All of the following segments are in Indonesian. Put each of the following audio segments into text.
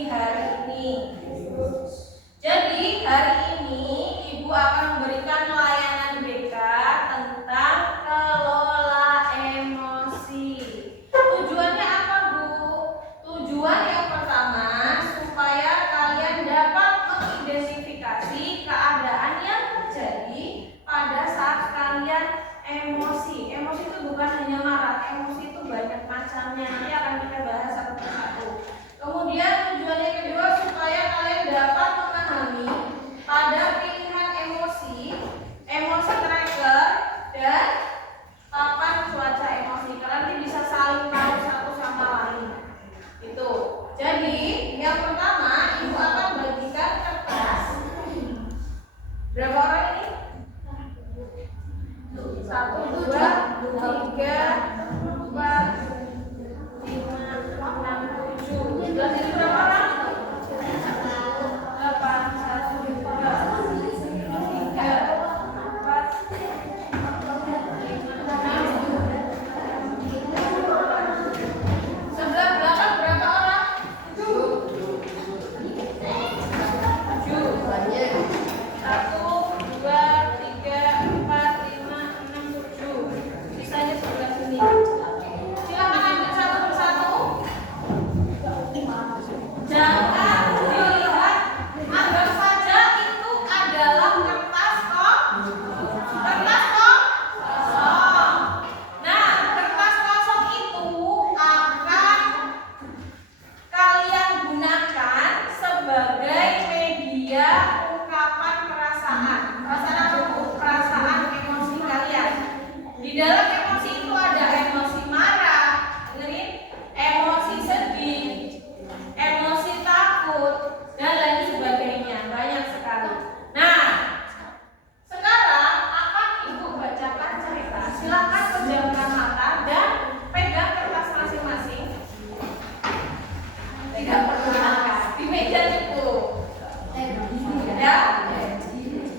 di hari ini. Jadi hari ini Ibu akan memberikan layanan BK tentang kelola emosi. Tujuannya apa, Bu? Tujuan yang pertama supaya kalian dapat mengidentifikasi keadaan yang terjadi pada saat kalian emosi. Emosi itu bukan hanya marah, emosi itu banyak macamnya. Nanti akan kita bahas satu persatu. Kemudian tujuannya kedua supaya kalian dapat memahami pada pilihan emosi, emosi trigger dan papan cuaca emosi. Kalian nanti bisa saling tahu satu sama lain. Itu. Jadi yang pertama Ibu akan bagikan kertas. Berapa orang ini? 1, 2, 3, 4, 5, 6, 7. Jelas ini berapa orang? 8, 1, 2, 3, 4, 5, 6. Sebelah belakang berapa orang? 7. 1, 2, 3, 4, 5, 6, 7. Sisanya sebelah sini. Silakan ambil satu persatu. Jangan dilihat, anggap saja itu adalah kertas kosong. Nah, kertas kosong itu akan kalian gunakan sebagai media ungkapan perasaan. Perasaan apa, Bu? Perasaan emosi kalian. Di dalam emosi itu ada emosi marah, dengerin, emosi sedih, emosi takut, dan lain sebagainya. Banyak sekali. Nah, sekarang akan Ibu bacakan cerita. Silakan pejamkan mata dan pegang kertas masing-masing. Tidak perlu angkat, di meja cukup. Ya,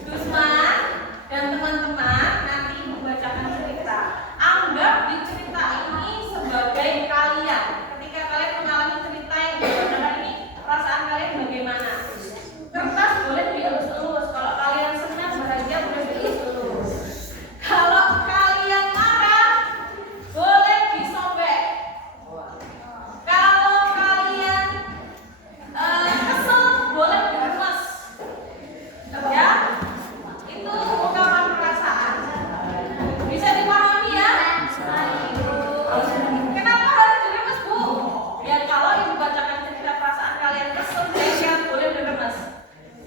Dusman dan teman-teman, nanti Ibu bacakan cerita. Anggap di cerita ini sebagai kalian. Ketika kalian mengalami cerita yang dibacakan ini, perasaan kalian bagaimana? Kertas boleh dielus-elus. Kalau kalian senang bahagia boleh dielus-elus. Kalau kalian marah boleh disobek. Kalau kalian kesel boleh diremes. Ya, itu ungkapan perasaan. Bisa dipahami ya? Kenapa harus diremes, Bu? Biar kalau Ibu bacakan cerita perasaan kalian kesel, kalian boleh diremes.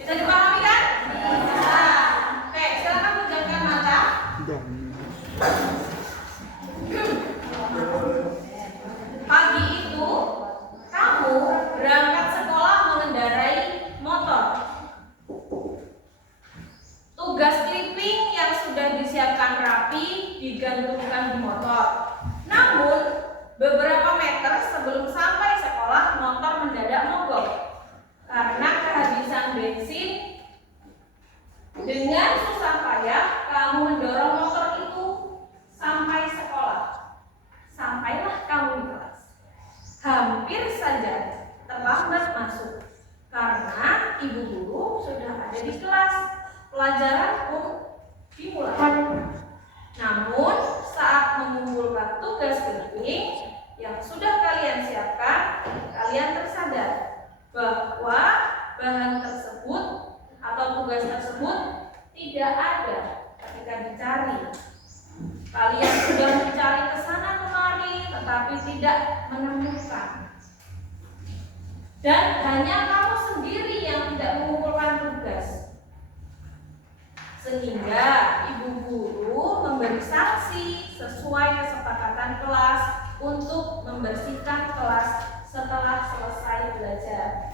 Bisa dipahami kan? Bisa. Oke, silakan pejamkan mata. Pagi itu kamu berangkat sekolah mengendarai motor. Tugas clipping yang sudah disiapkan rapi digantungkan di motor. Namun beberapa meter sebelum sampai sekolah motor mendadak mogok karena kehabisan bensin. Dengan susah payah kamu mendorong motor itu sampai sekolah. Sampailah kamu di kelas. Hampir saja terlambat masuk karena ibu guru sudah ada di kelas. Pelajaran pun dimulai. Namun saat mengumpulkan tugas clipping yang sudah kalian siapkan, kalian tersadar bahwa bahan tersebut atau tugas tersebut tidak ada ketika dicari. Kalian sudah mencari ke sana kemari tetapi tidak menemukan. Dan hanya kamu sendiri yang tidak mengumpulkan tugas. Sehingga ibu guru memberi sanksi sesuai kesepakatan kelas untuk membersihkan kelas setelah selesai belajar.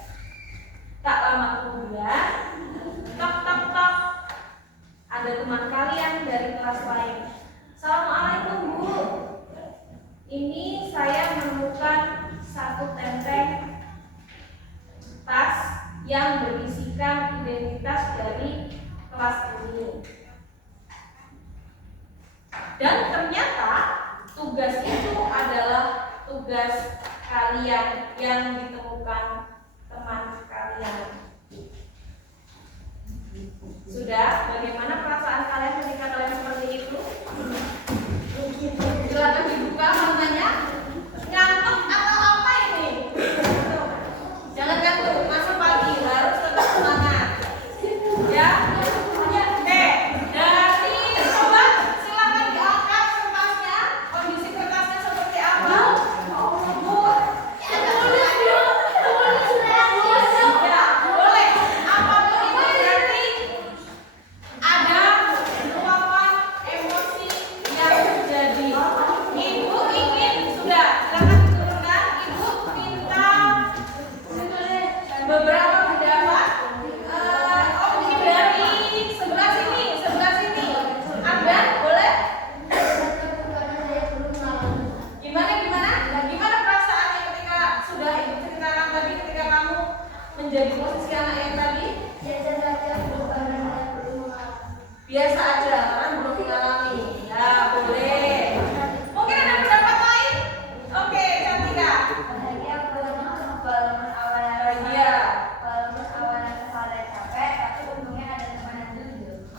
Tak lama kemudian, tok tok tok, ada teman kalian dari kelas lain. Assalamualaikum, Bu. Ini saya menemukan satu tenteng tas yang berisikan identitas dari kelas ini. Dan ternyata tugas itu adalah tugas kalian yang ditemukan teman kalian. Sudah? Bagaimana perasaan kalian ketika kalian seperti itu? Silakan dibuka matanya. Ngantuk atau apa ini? Jangan ngantuk, masih pagi, harus tetap semangat. Ya? Dari coba silakan diangkat kertasnya. Kondisi kertasnya seperti apa? Bu, ya, boleh. Apapun itu berarti ada luapan emosi yang terjadi. Ibu ingin sudah silakan diturunkan. Ibu minta beberapa pendapat. Oh mungkin dari sebelah sini, Abdan boleh? Gimana perasaannya ketika sudah ibu ceritakan tadi ketika kamu menjadi posisi anak yang tadi? Biasa aja, orang belum mengalami. Ya boleh. Mungkin ada pendapat lain? Oke, Cantika. Bahagia.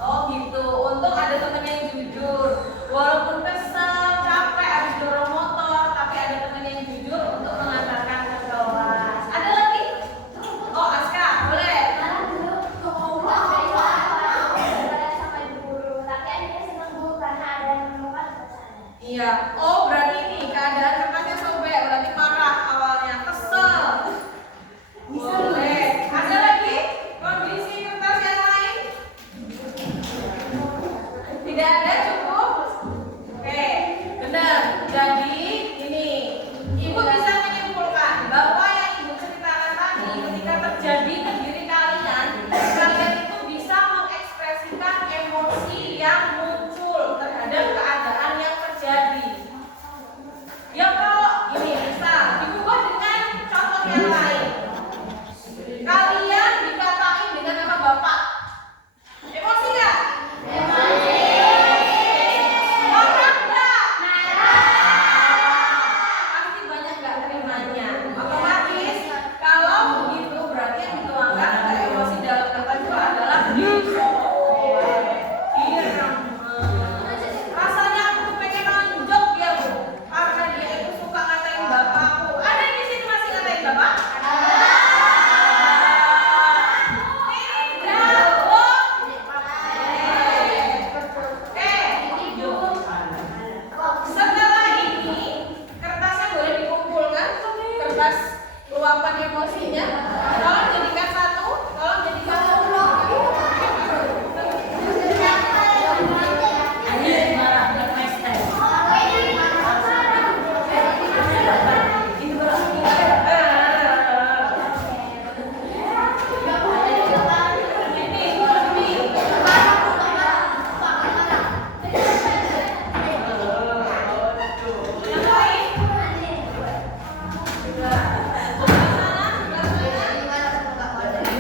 Oh gitu. Untung ada teman yang jujur. Walaupun kesel, capek, habis dorong motor, tapi ada teman yang jujur untuk mengantarkan ke kelas. Ada lagi? Oh Aska, boleh. Iya. Oh berarti ini keadaan kertasnya sobek, berarti marah awalnya, kesel. Boleh. Ada lagi kondisi kertas yang lain? Tidak ada, cukup? Oke, benar. Jadi ini ibu bisa menyimpulkan bahwa yang ibu ceritakan tadi ketika terjadi ke diri kalian, kalian itu bisa mengekspresikan emosi yang muncul terhadap keadaan yang terjadi. Ya kalau ini misal diubah dengan contoh yang lain. Kalian dikatain dengan nama bapak. Emosi nggak? Marah nggak? Pasti banyak nggak terimanya. Otomatis kalau begitu berarti yang dituangkan ke emosi dalam kata itu adalah disoal, diremes. Rasanya aku tuh pengen nonjok dia bu, karena dia itu suka ngatain bapakku. Ada yang di sini masih ngatain bapak? Setelah ini kertasnya boleh dikumpulkan, kertas luapan emosinya. Tolong jadikan satu, tolong jadikan satu. Yang lain? Sebelah sana, sebelah sana.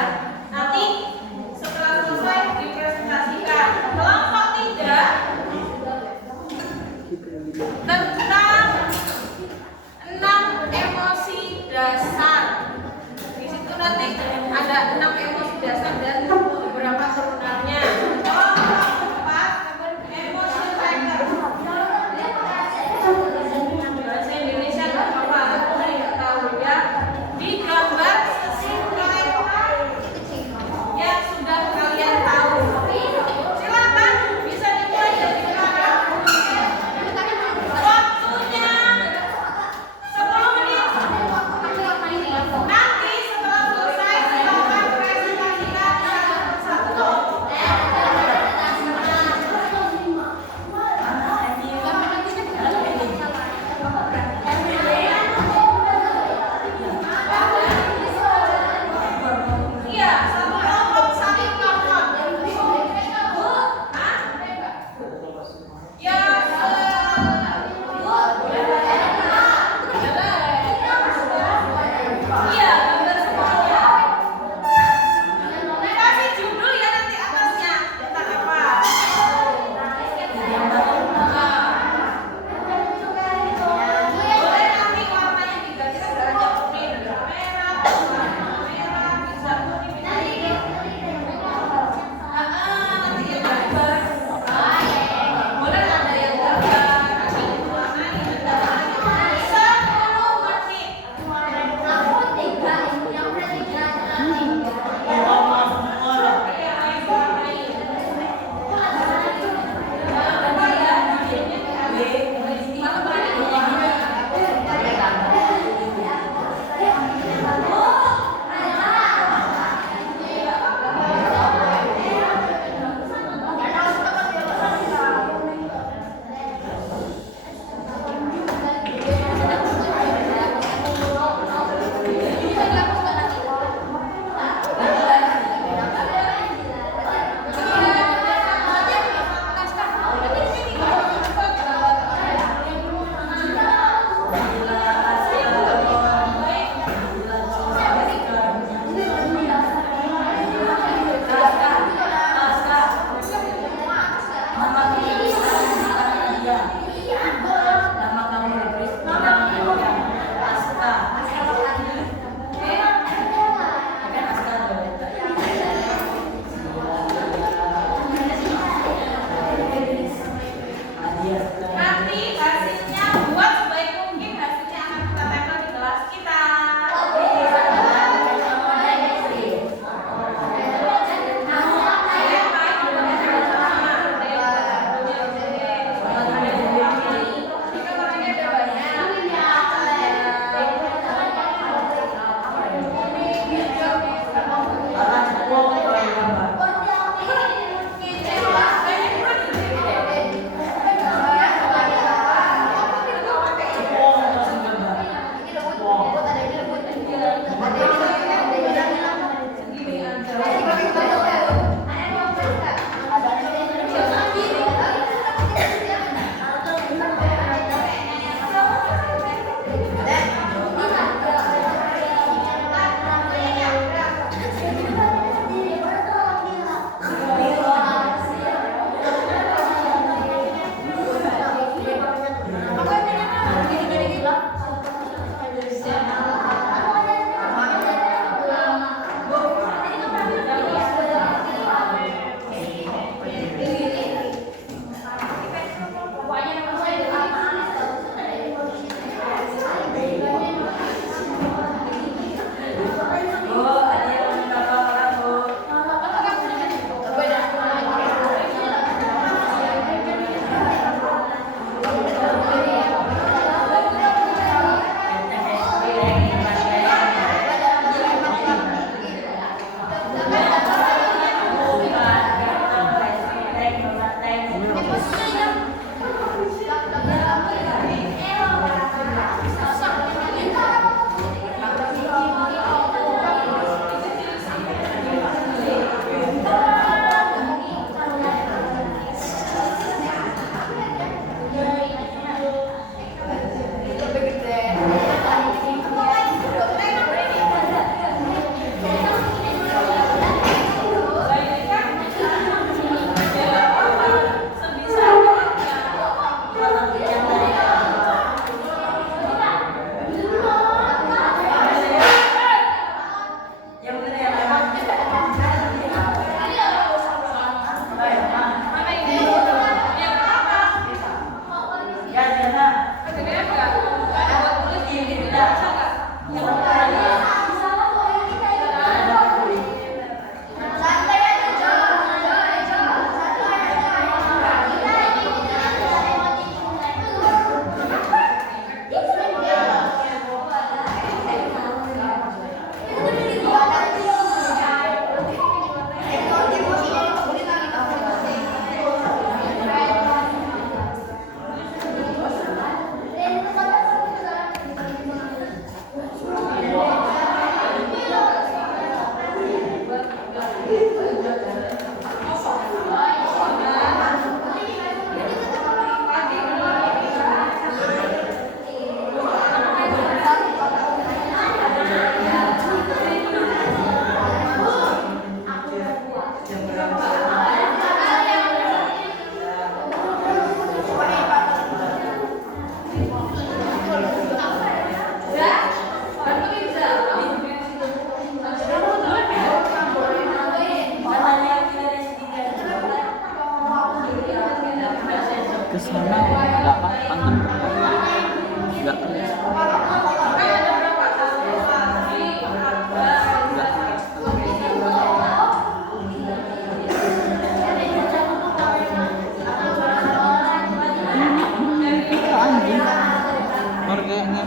ya. Nanti setelah selesai dipresentasikan. Kelompok 3 tentang 6 emosi dasar. Di situ nanti ada 6 emosi dasar dan beberapa turunannya. Kelompok 4 emosi trigger. Bahasa Indonesia nggak apa-apa, saya nggak tahu ya. Digambar sesingkat Ke sana ada apa? Tangan nggak kelihatan. Anjing harganya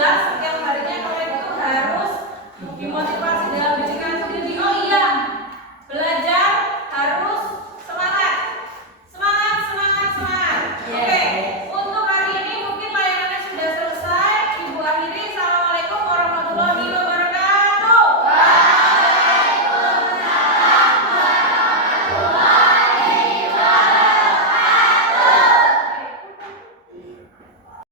jelas setiap harinya kalian itu harus dimotivasi